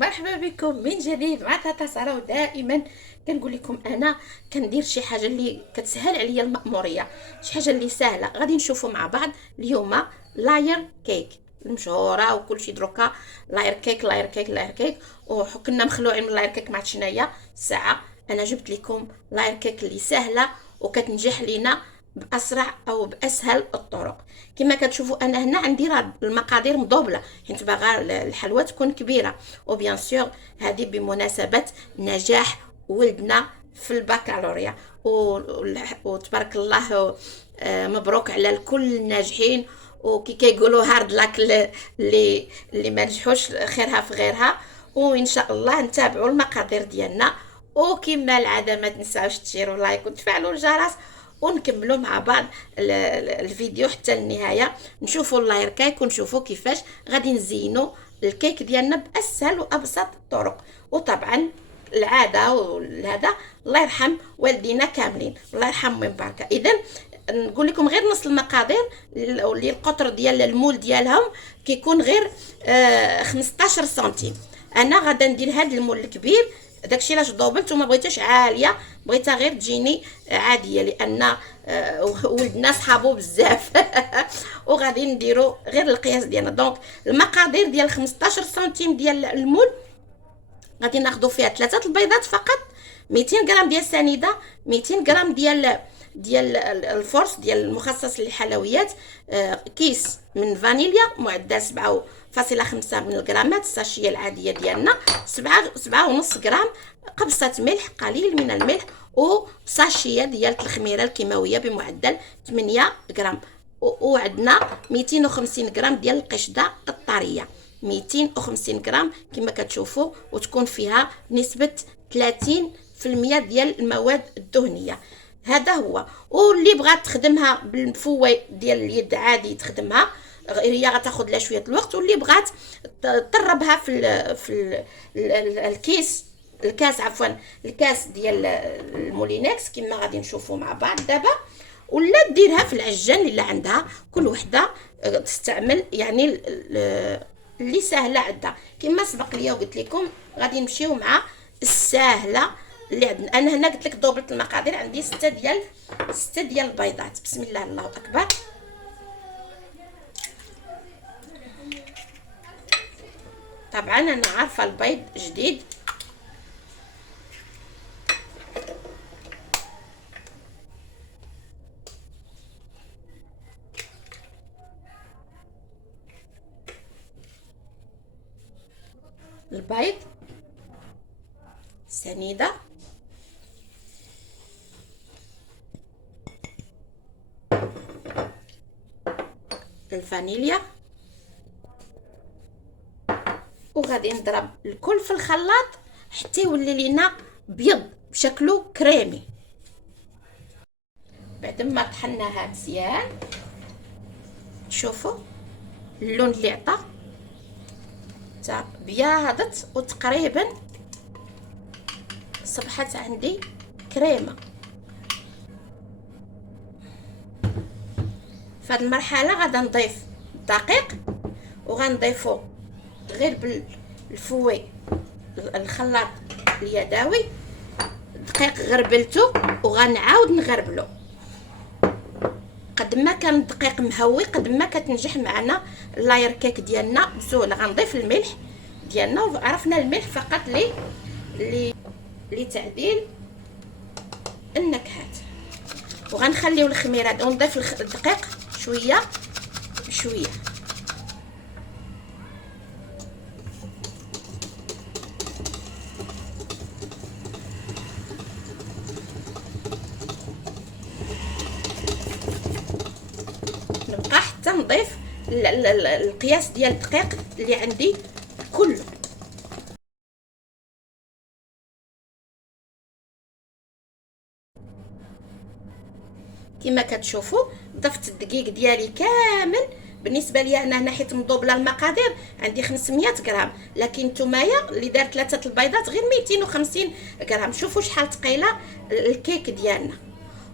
مرحبا بكم من جديد مع تاتا ساره. ودائما كنقول لكم انا كندير شي حاجه اللي كتسهل عليا المأموريه، شي حاجه اللي سهله. غادي نشوفوا مع بعض اليوم لاير كيك المشهوره وكل شي دروكا. لاير كيك لاير كيك لاير كيك، وكنا مخلوعين من لاير كيك مع شنايا ساعه. انا جبت لكم لاير كيك اللي سهله وكتنجح لينا باسرع او باسهل الطرق. كما كتشوفوا انا هنا عندي راه المقادير مضوبله حيت باغا الحلوى تكون كبيره. وبيان سور هذه بمناسبه نجاح ولدنا في البكالوريا وتبارك الله. مبروك على الكل الناجحين، وكي كيقولوا هارد لاك اللي ما نجحوش خيرها في غيرها. وان شاء الله نتابعوا المقادير ديالنا، وكما العاده ما تنساوش تشيروا لايك وتفعلوا الجرس، ونكملوا مع بعض الفيديو حتى النهايه. نشوفوا اللاير كيك ونشوفوا كيفاش غادي نزينوا الكيك ديالنا باسهل وابسط الطرق. وطبعا العاده وهذا الله يرحم والدينا كاملين، الله يرحم من بركه. اذا نقول لكم غير نص المقادير اللي القطر ديال المول ديالهم كيكون غير 15 سنتيم. انا غادا ندير هذا المول الكبير، داكشي علاش ضوبلت وما بغيتهاش عاليه، بغيتها غير تجيني عاديه لان ولدنا صحابو بزاف وغادي نديرو غير القياس ديالنا. دونك المقادير ديال 15 سنتيم ديال المول غادي ناخذ فيها 3 البيضات فقط، 200 غرام ديال السنيده، 200 غرام ديال الفورس ديال المخصص للحلويات، كيس من فانيليا معدل 7.5 من الغرامات الساشيه العاديه ديالنا، 7.5 غرام قبصه ملح، قليل من الملح، وساشيه ديال الخميره الكيماويه بمعدل 8 غرام. وعندنا 250 غرام ديال القشده الطريه، 250 غرام كما كتشوفوا، وتكون فيها نسبه 30% ديال المواد الدهنيه. هذا هو. واللي بغات تخدمها بالفوي ديال اليد عادي تخدمها، هي غتاخذ لها شويه الوقت. واللي بغات تطربها الكيس الكاس عفوا الكاس ديال المولينكس كما غادي نشوفوا مع بعض دابا، ولا ديرها في العجان اللي عندها. كل وحده تستعمل يعني اللي سهله عندها. كما سبق ليا وقلت لكم غادي نمشيو مع السهله اللي عندنا. انا هنا قلت لك ضربت المقادير، عندي 6 ديال البيضات. بسم الله الله اكبر. طبعا انا عارفه البيض جديد، البيض، سنيده، الفانيليا، وغادي نضرب الكل في الخلاط حتى يولي لينا بيض بشكله كريمي. بعد ما طحناها مزيان شوفوا اللون اللي عطى، تا بياضت وتقريبا صبحت عندي كريمه. في هذه المرحله غادا نضيف الدقيق، وغنضيفو غير بالفوي الخلاط اليدوي. الدقيق غربلته وغنعاود نغربلو. قد ما كان الدقيق مهوي قد ما كتنجح معنا اللاير كيك ديالنا بسهوله. غنضيف الملح ديالنا، وعرفنا الملح فقط لتعديل النكهات. وغنخليو الخميره ونضيف الدقيق شويه بشويه. نبقى حتى نضيف القياس ديال الدقيق اللي عندي كله. كما كتشوفوا ضفت الدقيق ديالي كامل. بالنسبه لي انا هنا حيت مضوبله المقادير عندي 500 غرام، لكن نتومايا اللي دار 3 البيضات غير 250 غرام. شوفوا شحال ثقيله الكيك ديالنا،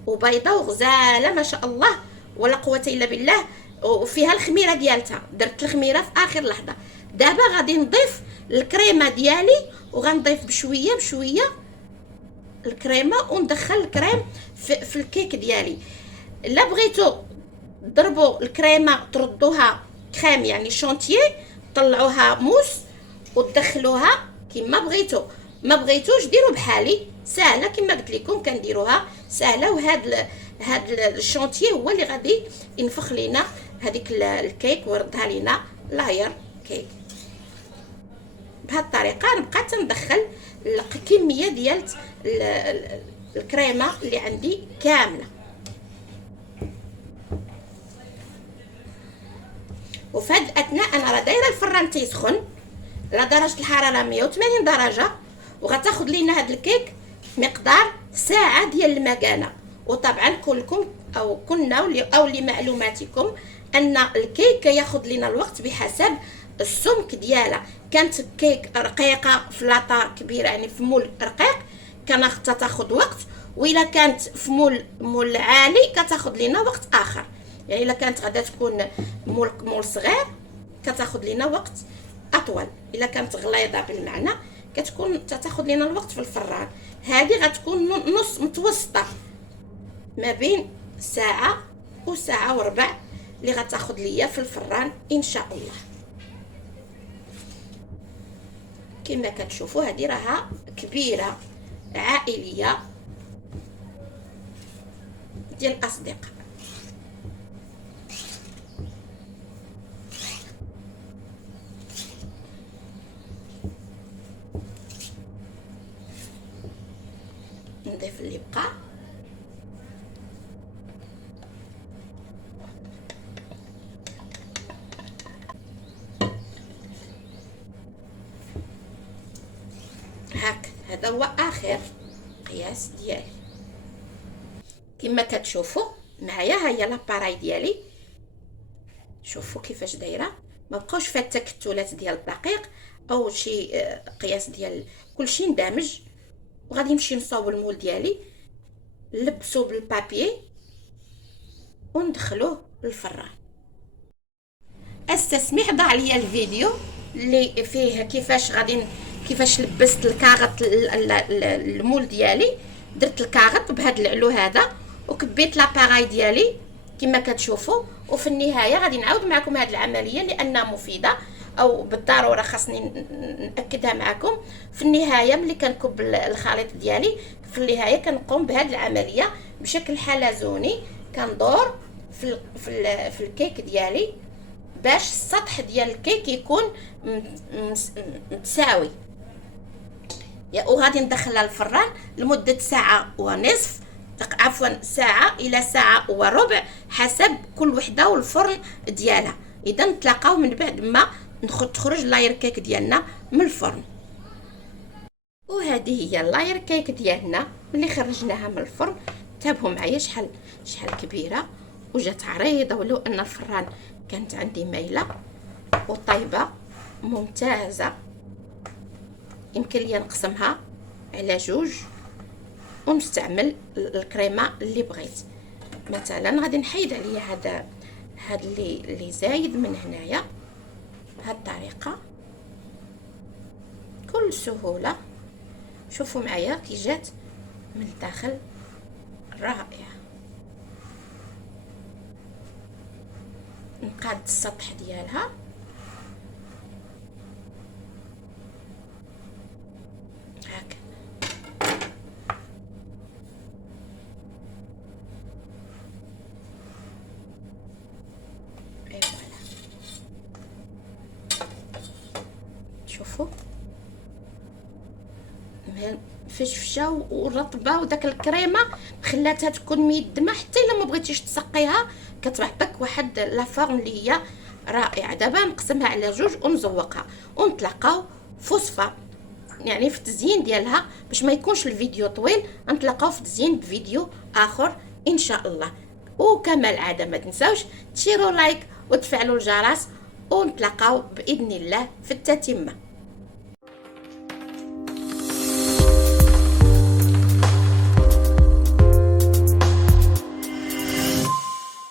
وبيضه وغزاله ما شاء الله ولا قوه الا بالله. وفيها الخميره ديالتها، درت الخميره في اخر لحظه. دابا غادي نضيف الكريمه ديالي، وغنضيف بشويه بشويه الكريمه، وندخل الكريم في الكيك ديالي. الا بغيتو ضربوا الكريمه تردوها كريم يعني شونتيي، طلعوها موس وتدخلوها كما بغيتو. ما بغيتوش ديروا بحالي، سهله كما قلت لكم كنديروها سهله. هاد الشونتيي هو اللي غادي ينفخ لينا هذيك الكيك ويردها لينا لاير كيك. بهذه الطريقه نبقى تندخل الكميه ديال الكريمه اللي عندي كامله. وفي هاد الاثناء انا راه دايره الفران تيسخن على درجه الحراره 180 درجه، وغتاخذ لينا هاد الكيك مقدار ساعه ديال المكانه. وطبعا كلكم او كنا او لمعلوماتكم ان الكيك ياخذ لنا الوقت بحسب السمك ديالها. كانت كيك رقيقه في لاطا كبيره يعني في مول رقيق كان تاخذ وقت، والا كانت في مول عالي كتاخذ لنا وقت اخر. يعني الا كانت غادا تكون مول صغير كتاخذ لنا وقت اطول. الا كانت غليظه بالمعنى كتكون تاخذ لنا الوقت في الفران. هذه غتكون نص متوسطه ما بين ساعه وساعه وربع اللي غتاخذ ليا في الفران ان شاء الله. كما كتشوفوا هذه راها كبيره عائليه ديال الاصدقاء. نضيف اللي بقى. هاك هذا هو اخر قياس ديالي. كما كتشوفوا معايا ها هي لاباراي ديالي، شوفوا كيفاش دايره. ما بقاوش فيها التكتلات ديال الدقيق او شي قياس ديال كلشي اندمج. وغادي نمشي نصاوب المول ديالي، نلبسو بالبابي وندخلوه للفران. استسمح ضاع ليا الفيديو اللي فيه كيفاش لبست الكاغط المول ديالي. درت الكاغط بهذا العلو هذا وكبيت لاباراي ديالي كما كتشوفوا. وفي النهايه غادي نعاود معكم هذه العمليه لانها مفيده او بالضروره خاصني ناكدها معكم. في النهايه ملي كنكب الخليط ديالي في النهايه كنقوم بهذه العمليه بشكل حلزوني. كندور في الكيك ديالي باش السطح ديال الكيك يكون متساوي. وغادي ندخلها للفران لمده ساعه ونصف، عفوا ساعه الى ساعه وربع حسب كل وحده والفرن ديالها. اذا نتلاقاو من بعد ما تخرج اللاير كيك ديالنا من الفرن. وهذه هي اللاير كيك ديالنا ملي خرجناها من الفرن. تابعوا معايا شحال كبيره وجات عريضه، ولو ان الفران كانت عندي مايله وطيبه ممتازه. يمكن لي نقسمها على جوج ونستعمل الكريمه اللي بغيت. مثلا غادي نحيد عليا هذا اللي زايد من هنايا بهذه الطريقه بكل سهوله. شوفوا معايا كي جات من الداخل رائعه. نقاد السطح ديالها هكا. شوفوا فشفشه ورطبه، وداك الكريمه خلاتها تكون ميدمه حتى الا ما بغيتيش تسقيها كتعطيك واحد لا فورم اللي هي رائعه. دابا نقسمها على جوج ونزوقها ونتلاقاو في وصفه يعني في التزيين ديالها باش ما يكونش الفيديو طويل. نتلاقاو في تزيين بفيديو اخر ان شاء الله. وكما العاده ما تنساوش تشيروا لايك وتفعلوا الجرس، ونتلاقاو باذن الله في التتمه.